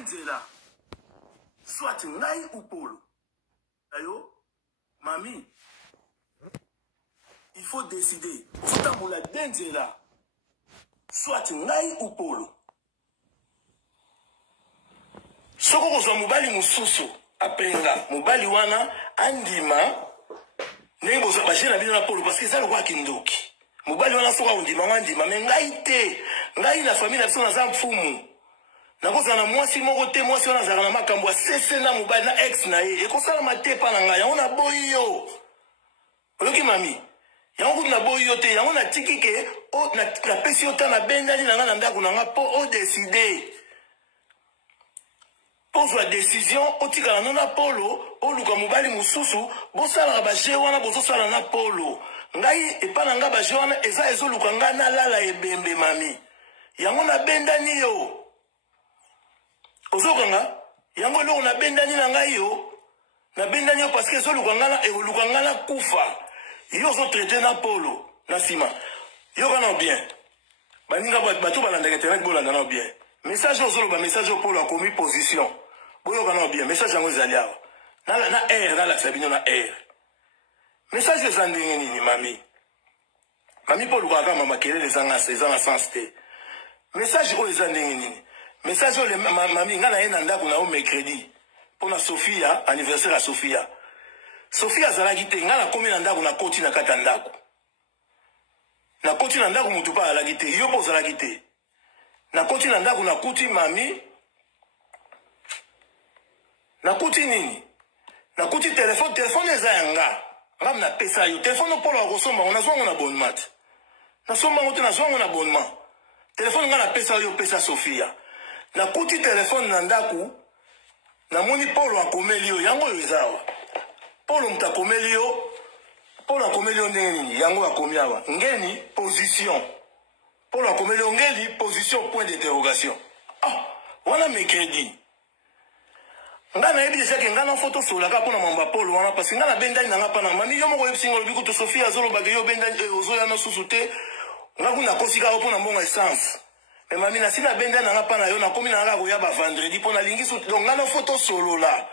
denzela. Soit ngai ou polo. Ayo, mami, il faut décider. Faut la denzela. Soit ngai ou polo. Soko kozwa mobali mususu apenga mobali wana andima ndenge bozo bajena bino na polo parce que ça le roi kindoki mobali wana soko ondima wandima mais ngai te ngai na famille na biso na za mfumu na koza na mwasi moko te mwasi wana zaka na makambo ya sese na mobali na ex na ye ekosala matepa na ngai yango na boyi yo oloki mami yango na boyi yo te yango na tikike o na pesi yo ta na bendani na nga na ndako na nga po o décider. Pose la décision, otika na polo, o luka mobali mususu, bosala ba jewana bosala na polo. Ngai epa nga ba jewana eza ezo luka nga na lala ebembe mami. Yango na bendani yo. Ozokanga, yango lo na bendani na ngai yo. Na bendani yo parce que ezo luka nga na kufa. Yo zo traiter na polo, na sima. Yo kana bien. Baninga bato balanda internet bolanda na bien. Message aux autres, message au pôle a commis position. Boyo kana bien, message à nos alliés. Na R, na la sabino na R. Message aux andingeni mami. Mami pôle kwa kama makele les anga sens te. Message aux andingeni. Message aux mami ngana ena ndako na o mercredi. Pour na Sophia, anniversaire à Sophia. Sophia zalaki te ngana komi na ndako na koti na kata ndako. Na koti na ndako mutu pa alaki te, yo po zalaki te. Na koti na ndako na kuti mami. Na kuti nini? Na kuti telefone eza yanga. Ngam na pesa yo. Telefone polo akosomba ngo nazwa ngo na abonnement. Na somba ngo te nazwa ngo na abonnement. Telefone nga na pesa yo pesa Sophia. Na kuti telefone na ndako na moni polo akomeli yo yango yo ezawa. Polo mutakomeli yo. Polo akomeli yo nini? Yango akomi awa. Ngeni position. Pour la comédie, position, point d'interrogation. Ah, voilà mes crédits. Ngana ebi déjà que ngana photo sur la carte pour mamba polo wana parce que ngana bendani na ngapa na mami yo moko yesingo lobi ko Sophia azolo bage yo bendani ozo ya na susute ngaku na kosika opo na mbonga essence. Mais mami na sina bendani na ngapa na yo na komi na ngako ya ba vendredi pour na lingi so donc ngana photo solo là.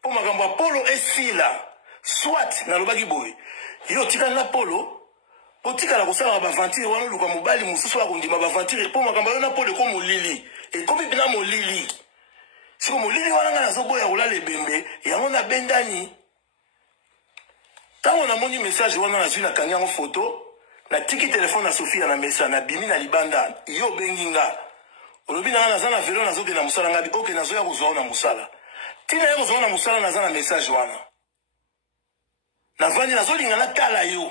Pour makambo polo esila. Soit na lobaki boy. Yo tika na polo otika la kosala ba ventire wana luka mobali mususu akondima ba ventire po makambo yo na pole ko molili e komi bina molili siko molili wana nga nazo boya kola lebembe yango na bendani tango na moni message wana na zwi na kangi yango photo na tiki telefone na Sophia na message na bimi na libanda yo benginga olobi na nga naza na velo nazo ke na musala ngabi oke nazo ya kozwa na musala tina ya kozwa na musala naza na message wana na vandi nazo linga na tala yo.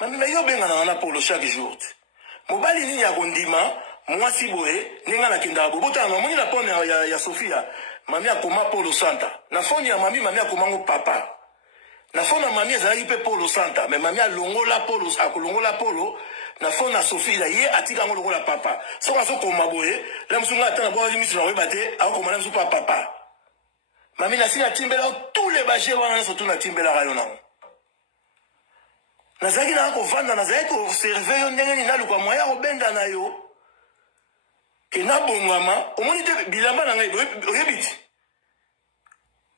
Mami na yo benga na polo chaque jour. Mobali ni ya kondima, mwasi boye, ninga na kenda bobota na moni na pone ya Sophia. Mami akoma polo santa. Na foni ya mami akoma ngo papa. Na foni ya mami ezali pe polo santa, mais mami alongola polo, akolongola polo, na foni ya Sophia ye atika ngo longola papa. Soka so koma boye, la musunga atana bo limite na webate, akoma na musu papa. Mami na sina timbela tous les bajets wana surtout na timbela rayo na. Nazaki na ko vanda nazaki ko observer yo ndenge ni naluka moya ko benda na yo ke na bongama omoni te bilamba na ngai oyebiti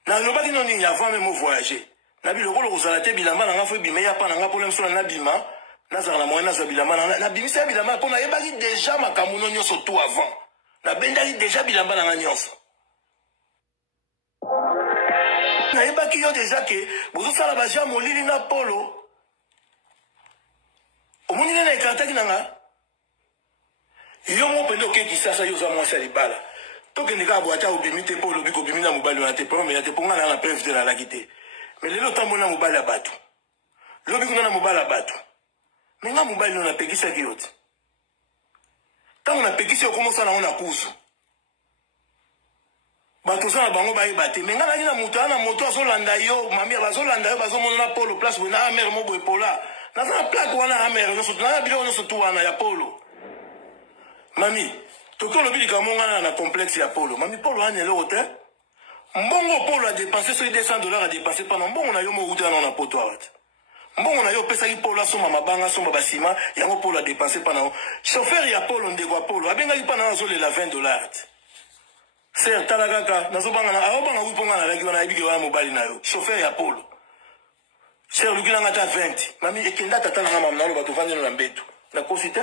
na lobaki no ni avant même voyager na biloko lo kozala te bilamba na nga fo bimeya pa na nga problème sur na bima na zala na moya na za bilamba na bimisa bilamba po na yebaki déjà makambo no nyonso tout avant na bendaki déjà bilamba na nga nyonso na yebaki yo déjà ke bozo sala ba ja molili na polo. Omoni na ekataki nanga yo mo pendo ke kisasa yo za mwasa libala toke ndika bwata obimite po lobi ko bimina mobali na te promé ya te ponga na preuve de la lakite mais lelo tambo na mobali abatu lobi kuna na mobali abatu menga mobali na pekisa kiyote tango na pekisa okomosa na ona kuzu bato sana bango bayi bate menga na mutu na moto azolanda yo mami bazolanda yo bazomona na polo place bona mère mo boy pola. Naza plaque wana amere noso na bilo noso tu wana ya polo. Mami, toko lobi kamonga na complexe ya polo. Mami polo ane lo hotel. Mbongo polo a dépensé sur $200 a dépensé pendant mbongo na yo mo uta na poto awat. Mbongo na yo pesa ki polo soma mabanga soma basima yango polo a dépensé pendant chauffeur ya polo ndeko polo abenga ki pendant zo le $20. ser tala kaka nazobanga na aobanga kuponga na laki wana yebike wana mobali na yo chauffeur ya polo ser lukilanga ta 20 mami ekenda tata nanga mama nalo bato vandelo na mbeto nakosi te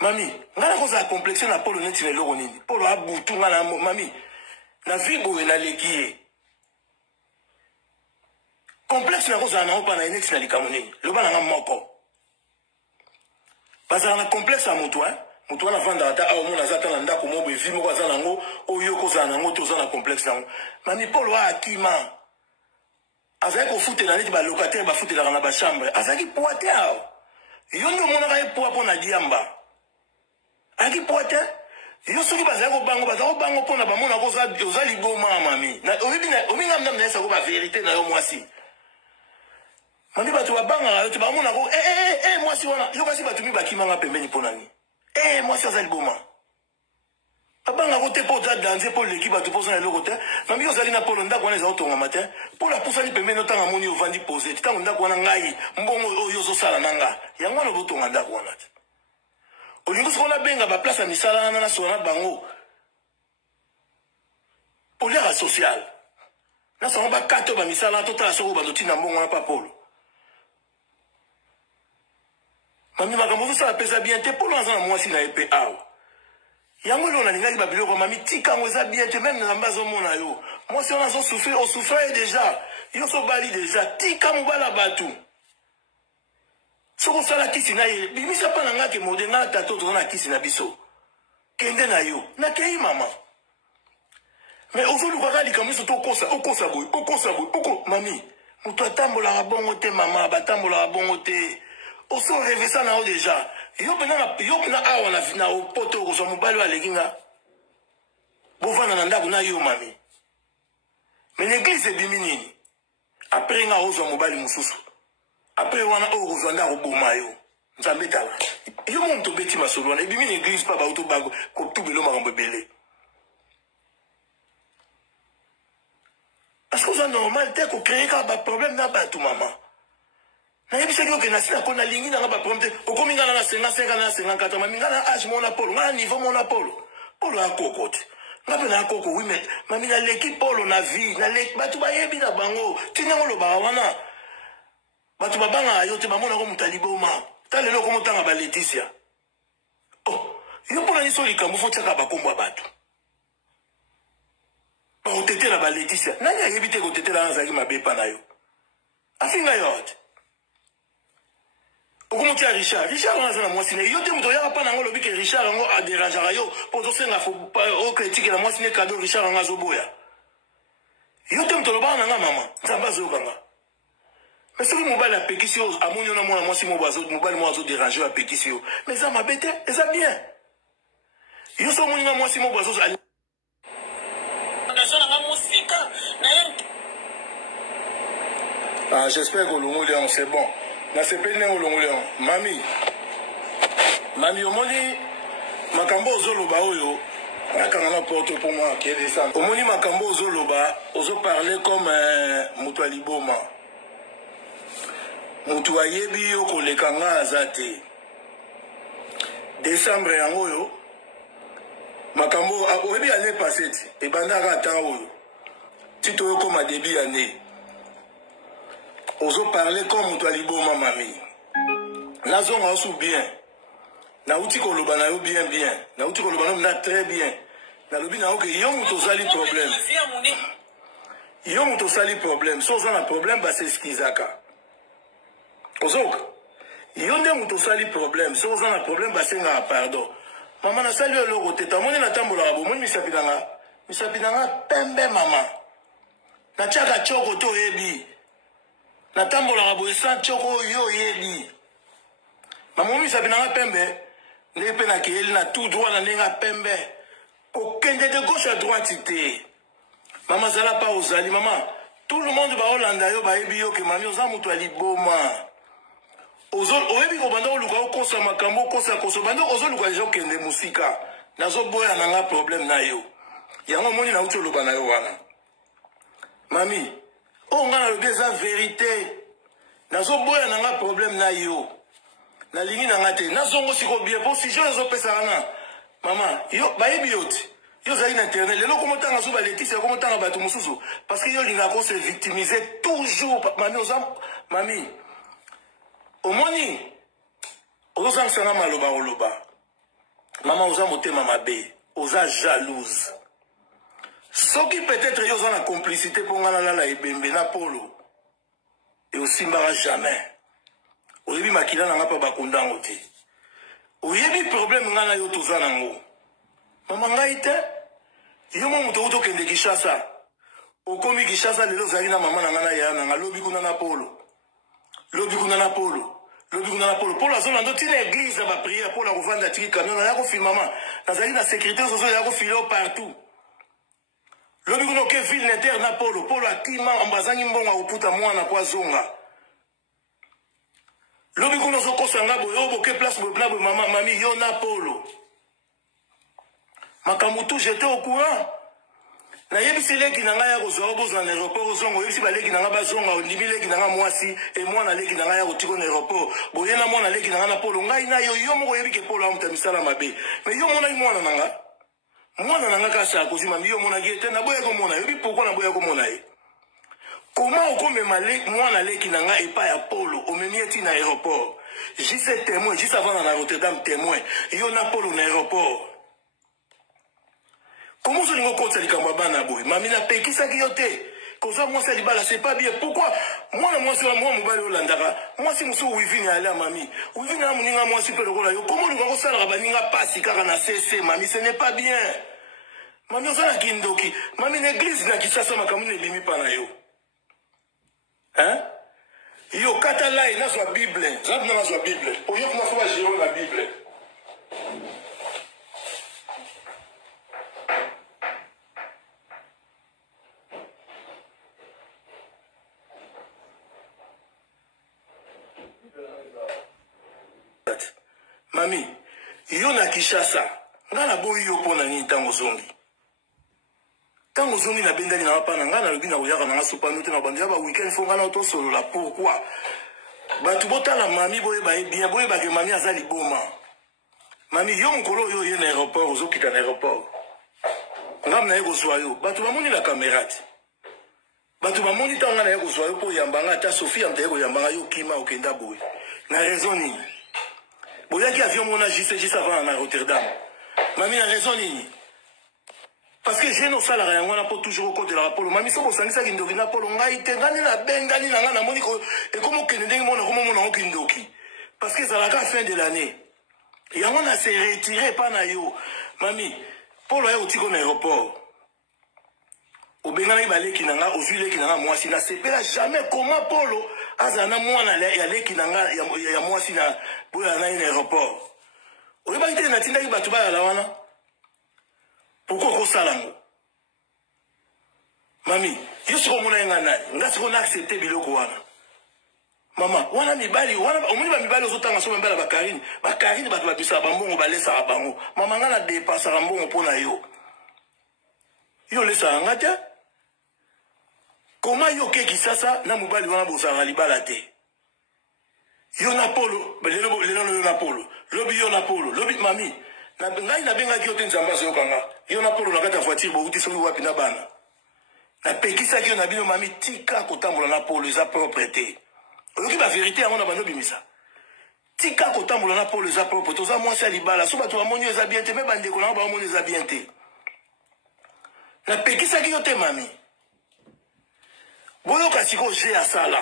mami ngana koza complexe na polo neti na eloko nini polo abutu ngana mami na vie boye naleki ye complexe na koza na opa na neti na likambo nini loba nanga moko bazala na complexe ya moto moto wana vanda ata awo mona aza ata na ndako moko evi moko aza nango oyo kozala nango te oza na complexe nango mami polo akima azali kofutela neti balocataire bafutelaka na bachambre azalaki poa te awo yo nde omonaka ye poa mpo na diamba azalaki poa te yo soki bazali kobango mpona bamonaka oza liboma mami ominga mnam na yesako baverité na yo mwasi mami bato babangaka yo te bamonaka mwasi wana yo kasi bato mi bakimanga pembeni mpo nani mwasi aza liboma abangako te mpo oza danse mpo leki bato mpoza na eloko te mami ozali na polo ndako wana eza otongama te mpo lapusani pembeni otanga moni ovandi pose te ntango ndako wana ngai mbongo oyo ozosala na nga yango wana ozotonga ndako wana te olingi soki onabenga baplace ya misala wana nasola na bango polera sociale nasongo bakate oyo bamisala wana totala soki oyo bandotinda mbongo wana pa polo mami makambo ozosala pesa bien te polo aza na mwasi na ye mpe awa yango eloko nalingaki babiloko mami tikango eza bien te meme nzambe azomona yo mwasi wana azosufrir osufra ye deja yo sobali deja tika mobala bato soki osala kisi na ye bimisa mpa na nga ke mode nga na tata toza na kisi na biso kende na yo nakei mama me ozolukaka likambo biso to okosa boye mami moto atambolaka bongo te mama batambolaka bongo te osorevesa na yo deja yo pena awa na opoto okozwa mobali oyo aleki nga bovanda na ndako na yo mami me l'église ebimi nini apres nga ozwa mobali mosusu apres wana oyo okozwa ndako boma yo nzambe tala yo moto obeti masolo wana ebimi na église mpa bauto kotubelo makambo ebele parce que oza normal te kocreye kaka baproblème na bato mama nayebisaki oke nasi nako nalingi nanga baproblème te okomi nga na 55 na 54 mami nga na age mona polo nga na niveau mona polo akoko te nga mpe na akoko wi me mami naleki polo na vie bato bayebi na bango tinango olobaka wana bato babangaka yo te bamonako moto aliboma ta lelo okomotanga baletisia yo mpona niso likambo fo tiaka bakombo ya bato bakotetela baletisia nani ayebi te kotetela wana azalaki mabe epa na yo afinga yo te okomotia richard wana aza na mwasi ne yo te moto oyaka mpa nango olobi ke richard yango aderangeaka yo mpo ozosenga okritikela mwasi ne kado richard yango azoboya yo te moto olobaka na nga mama nzambe azoyokanga me soki mobali apekisi yo amoni yo na mwana mwasi mobali moko azoderange yo apekisi yo me eza mabe te eza bien yo so omoni nga mwasi moko j'espère que l'ongolien c'est bon. Na sepeli ne l'ongolien. Mami omoni makambo ozoloba oyo akanga na porte pour moi qui est descend. Omoni makambo ozoloba ozo parler comme mutu aliboma. Mutu ayebi yo kolekanga azate. Décembre yango yo makambo oyebi année passée ti ebandaka ata oyo tito yo comme début année ozo parler comme moto aliboma mami nazonga osu bien nauti koloba na yo bien nauti koloba na très bien nalobi na oke yo moto osali problème so oza na problème baseskizaka ozoka yo nde moto osali problème so oza na problème basengaka pardon mama nasali yo eloko te tamoni natambolaka bomoni misapi nanga pembe mama natiaka tioko te oyebi natambolaka boye sa tioko oyo oyebi mama misapi nanga pembe ndenge mpe nakeyeli na tout droit na ndenge pembe kokende de gauche à droite te mama zala pa ozali mama tout le monde baolanda yo bayebi yo ke mami oza moto aliboma oyebi kobanda oluka okosa makambo okosa banda ozoluka deja okende mosika nazoboya nanga problème na yo yango omoni nauti oloba na yo wana mami oyo nga nalobi eza vérité nazoboya nanga problème na yo nalingi nanga te nazongo siko bie po si je ezopesa wana mama yo bayebi yo te Yo zali na internet. Les gens comment t'en as souvent les titres, comment t'en as battu mon sous. Parce que yo l'ingako se victimiser toujours. Mami, mami. Au moni. Oza msanga maloba oloba. Maman oza motema mabe. Oza jalouse. Ce qui peut-être yo la complicité pour ngana la ebembe na polo. Et aussi mbara jamais. Oyebi makila na ngapa bakunda ngote. Oyebi problème ngana yo toza nango. Mama ngai te. Yo mo muto uto kende Kishasa. Okomi Kishasa lelo zali na mama na ngana ya na lobi kuna na polo. Lobi kuna na polo. Lobi kuna na polo. Polo azona ndo tine église ba prière pour la revendre tiki camion na yako film maman. Na zali na sécurité soso yako filo partout. Lobi kuna ke ville inter na polo. Polo akima ambazangi mbonga uputa mwana kwa zonga. Lobi kuna soko sanga boyo boke place boblabo mama mami yo na polo. Makamutu j'étais au courant. Na yebisi leki nanga ya kozwa bozo na aéroport zongo yebisi ba leki nanga bazonga ondimi leki nanga mwasi et mwana leki nanga ya kotiko na aéroport boyena mwana leki nanga na polo ngai na yo moko yebike polo amuta misala mabe mais yo mona mwana nanga kasa kozima yo mona gete na boya ko mona yebi pourquoi na boya ko mona ye comment okomema mwana leki nanga epa ya polo omemieti na aéroport j'étais témoin juste avant na Rotterdam témoin yo na polo na aéroport. Comment je n'ai pas dit bana boy mami na peki sa kiyote koza moi ça libala c'est pas bien pourquoi moi sur moi mobile olandaka moi si muso wivini ala mami wivini na muninga moi super lokola yo comment nous va sala baninga pasi kaka na CC mami ce n'est pas bien mami ozana kindoki mami na église na Kishasa makamu ne bimi pa na yo hein yo kata lai na swa bible zab na swa bible o yo na swa jiro na bible. Mami, yo na Kishasa, ngana boyi yo pona ni tango zongi. Tango zongi na bendani na wapana, ngana lubi na uyaka na nga supanote na bandia ba weekend fo ngana oto solo la pourquoi? Batu bota la mami boye ba bien boye ba ke mami azali boma. Mami yo mkolo yo ye na aéroport, ozo kita na aéroport. Ngam na yego soyo, batu bamoni la camerate. Batu bamoni tanga na yego soyo po yambanga ta Sophie amte yego yambanga yo kima okenda boye. Na raison ni. Boya qui avion mon agissé juste avant à Rotterdam. Mami a raison ni. Parce que j'ai nos salariés, on a pas toujours au côté de la polo. Mami so bo sangisa kindoki na polo ngai te ngani na bengani na ngana moni ko et comment que ndenge mona comment mona kindoki. Parce que ça la fin de l'année. Et on a se retiré pas na yo. Mami, polo ya otiko na aéroport. Au bengana ibale kinanga, au zuile kinanga moi si na sepela jamais comment polo azana mwana ya leki nanga ya moi si na boya na aéroport. Oye ba ite na tinda ki batu ba la wana. Pourquoi ko salango? Mami, yo siko mona ngana, ngasi ko na accepter biloko wana. Mama, wana mibali, wana omuni ba mibali ozotanga so mbala bakarini batu babisa bambongo balesa bango. Mama ngana dépasser mbongo pona yo. Yo lesa ngata? Comment yo ke Kishasa na mobali wana bozala libala te? Yo na polo, lelo yo na polo. Lobi yo na polo, lobi mami. Na ngai na benga ki yo te nzamba so kanga. Yo na polo na kata voiture bo uti so wapi na bana. Na pekisa ki yo na bino mami tika kotambola na polo eza propreté. Oyoki ba vérité yango na bando bimisa. Tika kotambola na polo eza propre. Toza mwasi libala so bato bamoni eza bien te me bandeko na ba moni eza bien te. Na pekisa ki yo te mami. Boyo kasiko j'ai à ça là.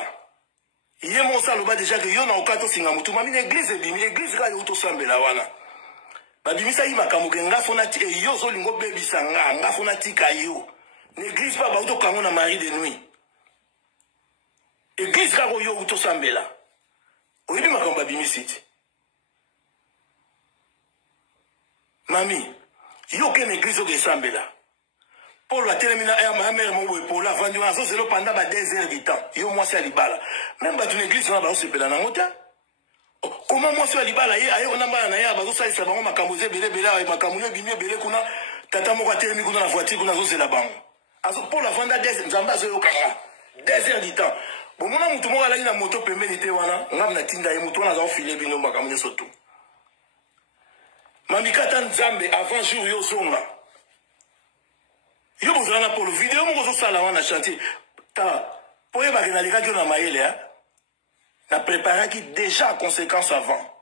Yé mon saloba déjà que yo na okato singa mutu mami l'église bimi l'église ka yo to sambela wana. Ba bimisa yi makamuke ngafona ti e yo zo lingo baby sanga ngafona tika yo. L'église pa ba to kango na mari de nuit. Église ka yo to sambela. Oyibi makamba bimisiti. Mami, yo ke l'église ke sambela. Pour la terminer, ma mère m'a pour la vendu en zéro pendant 2 heures du temps. Yo moi c'est à Libala. Même dans une église on a se pela na ngota. Comment moi c'est à Libala aye on a ba na ya bazo ça bango makamboze belé belé makamune bimie belé kuna tata moko terminer kuna la voiture kuna zo c'est la bango. Azo pour la vendre 2 nzamba zo yo kanga. 2 heures du temps. Bon mona mutu moko ala na moto pembeni te wana ngam na tinda ye mutu na zo filer bino makamune soto. Mami kata nzambe avant jour yo zonga. sala wana chantier ta poye ba na leka na mayele hein na préparer qui déjà conséquences avant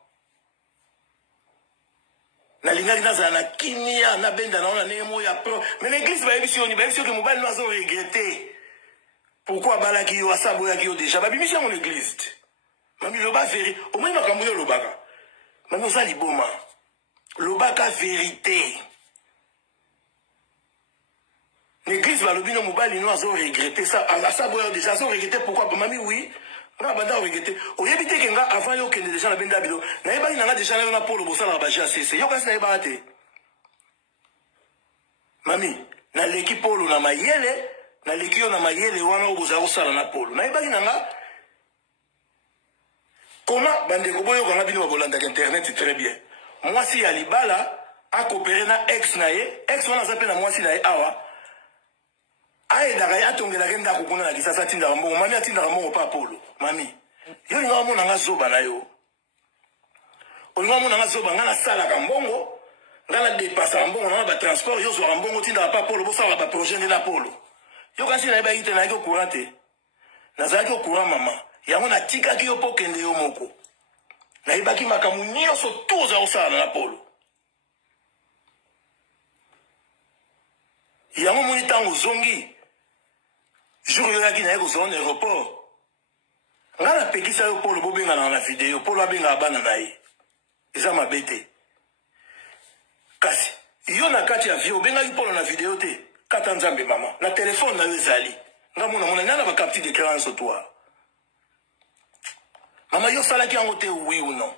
na linga na na kimia na benda na nemo ya pro mais l'église ba yebi sioni que mobile no zo regretter pourquoi balaki yo asabo ya ki yo déjà ba bimisi mon église mami lo ba vérité au moins makambo yo lo baka mami osa liboma lo baka vérité l'église va le bino mobile no zo regretter ça asabo yo déjà zo regretter pourquoi mami oui na banda regretter o yebite ke nga avant yo kende déjà na benda bilo na yeba na nga déjà na yo na polo bosala ba JCC yo kasi na yeba te mami na leki polo na mayele na leki yo na mayele wana oboza kosala na polo na yeba na nga comment bande ko boyo kana bino babolanda internet très bien moi si ya libala a coopérer na ex na ye ex wana s'appelle na moi si na ye awa aye daga ya tongela kenda kokuna na kisasa tinda mbongo mami atinda mbongo pa polo mami yo linga mona nga zoba na yo olinga mona nga zoba nga na sala ka mbongo nga na dépasser mbongo na ba transport yo zo mbongo tinda pa polo bosala ba projet na polo yo kasi na ba ite na yo courant te na za yo courant mama yango na tika ki yo pokende yo moko na ibaki makamu nyonso toza osala na polo yango moni tango zongi jour yo yaki na yeko zone aéroport nga na pekisa yo polo bobenga na video polo abenga bana na ye eza mabete kasi yo na kati ya vie benga ki polo na video te kata nzambe mama na telefone na yo ezali nga mona nana ba capture d'écran so toi mama yo salaki yango te oui ou non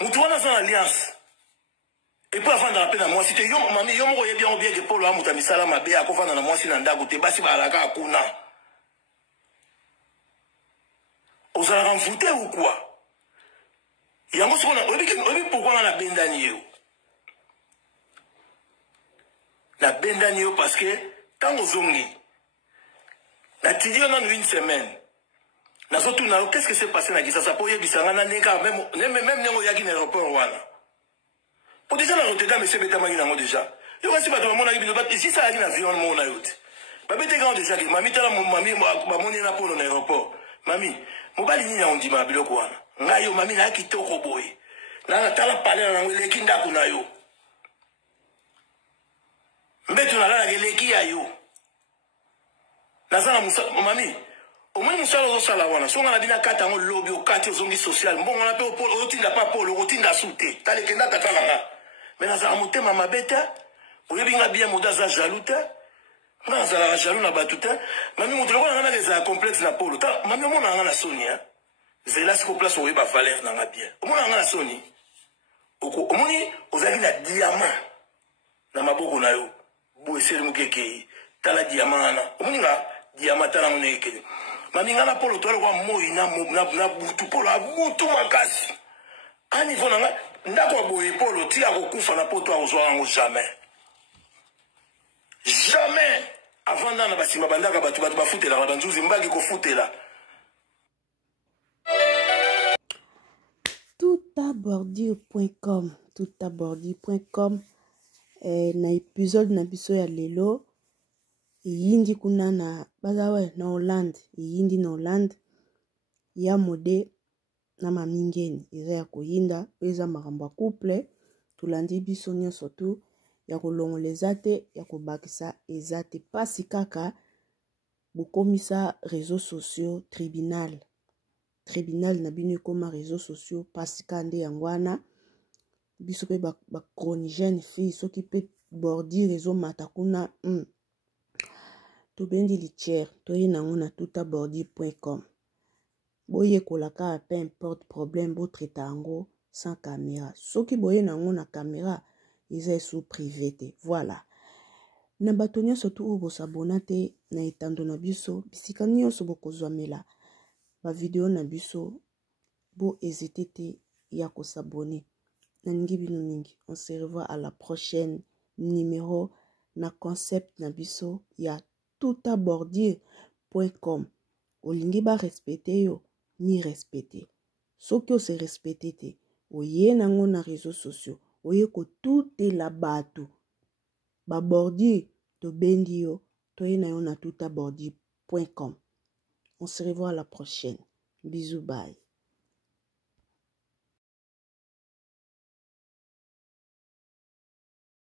mutu wana za alliance et puis avant de rappeler na moi si te yo mami yo moko yebi bien que polo amuta misala mabe akofana na moi si na ndaku te basi ba alaka akuna osala ramfute ou quoi yango sona obi pourquoi na bendani yo na bendani yo parce que tango zongi na tidi on a une semaine na surtout na qu'est-ce que s'est passé na Kisasa po yebisanga na neka même nengo yaki na aéroport wana pour déjà la Rotterdam mais c'est beta mangi nango déjà yo kasi bato mona ki bino bat ici ça yaki na avion mona yote ba bete grand déjà que mami tala mami ba moni na polo na aéroport mami mobali ni na ondima biloko wana ngayo mami na kitoko boye na tala pale na ngwe leki ndako na yo mbetu na la leki ya yo nazana musa mami au moins musala zo sala wana songa na bina kata ngo lobby o kati zongi social mbongo na pe o polo otinda pa polo otinda sute tale kenda tatala nga mais nazana mutema mabeta oyebinga bien modaza jalouta nga nazala jaloux na batuta mami mutolo na nga na complexe na polo ta mami mona nga na sonia zela siko place oyeba valeur na nga bien mona nga na soni oko omoni ozali na diamant na maboko na yo bo eseli mukeke tala diamant na omoni nga diamant tala ngeke mami nga na polo to kwa moi na butu polo abutu makasi a niveau na nga ndako boye polo ti akokufa na poto azwa ngo jamais jamais avant na basimba bandaka batu bafutela banzuzi mbaki ko futela toutabordir.com na épisode na biso ya lelo yindi kuna na bazawe na Hollande yindi na Hollande ya mode na mamingeni eza ya koyinda eza makambo couple tulandi biso nyonso tu ya kolongoleza te ya kobakisa eza te pasi kaka bokomisa réseaux sociaux tribunal na bino ekoma réseaux sociaux pasi kande yango wana biso pe ba chronigène fille soki pe bordir ezomata kuna tobendi litière toye nango na toutabordir.com boye kolaka peu importe problème botraita yango sans caméra soki boye nango na caméra eza sous privé te voilà na bato nyonso tu oyo bosabona te na etando na biso bisika nyonso bokozwamela bavideo na biso bo hésité te ya kosabone naningi bino mingi on se revoit à la prochaine numéro na concept na biso ya toutabordir.com olingi ba respecter yo ni respecter soki o se respecter te oye nango na réseaux sociaux oye ko tutela bato babordi tobendi yo toyena yo na tutabordi.com. On se revoit à la prochaine. Bisous, bye.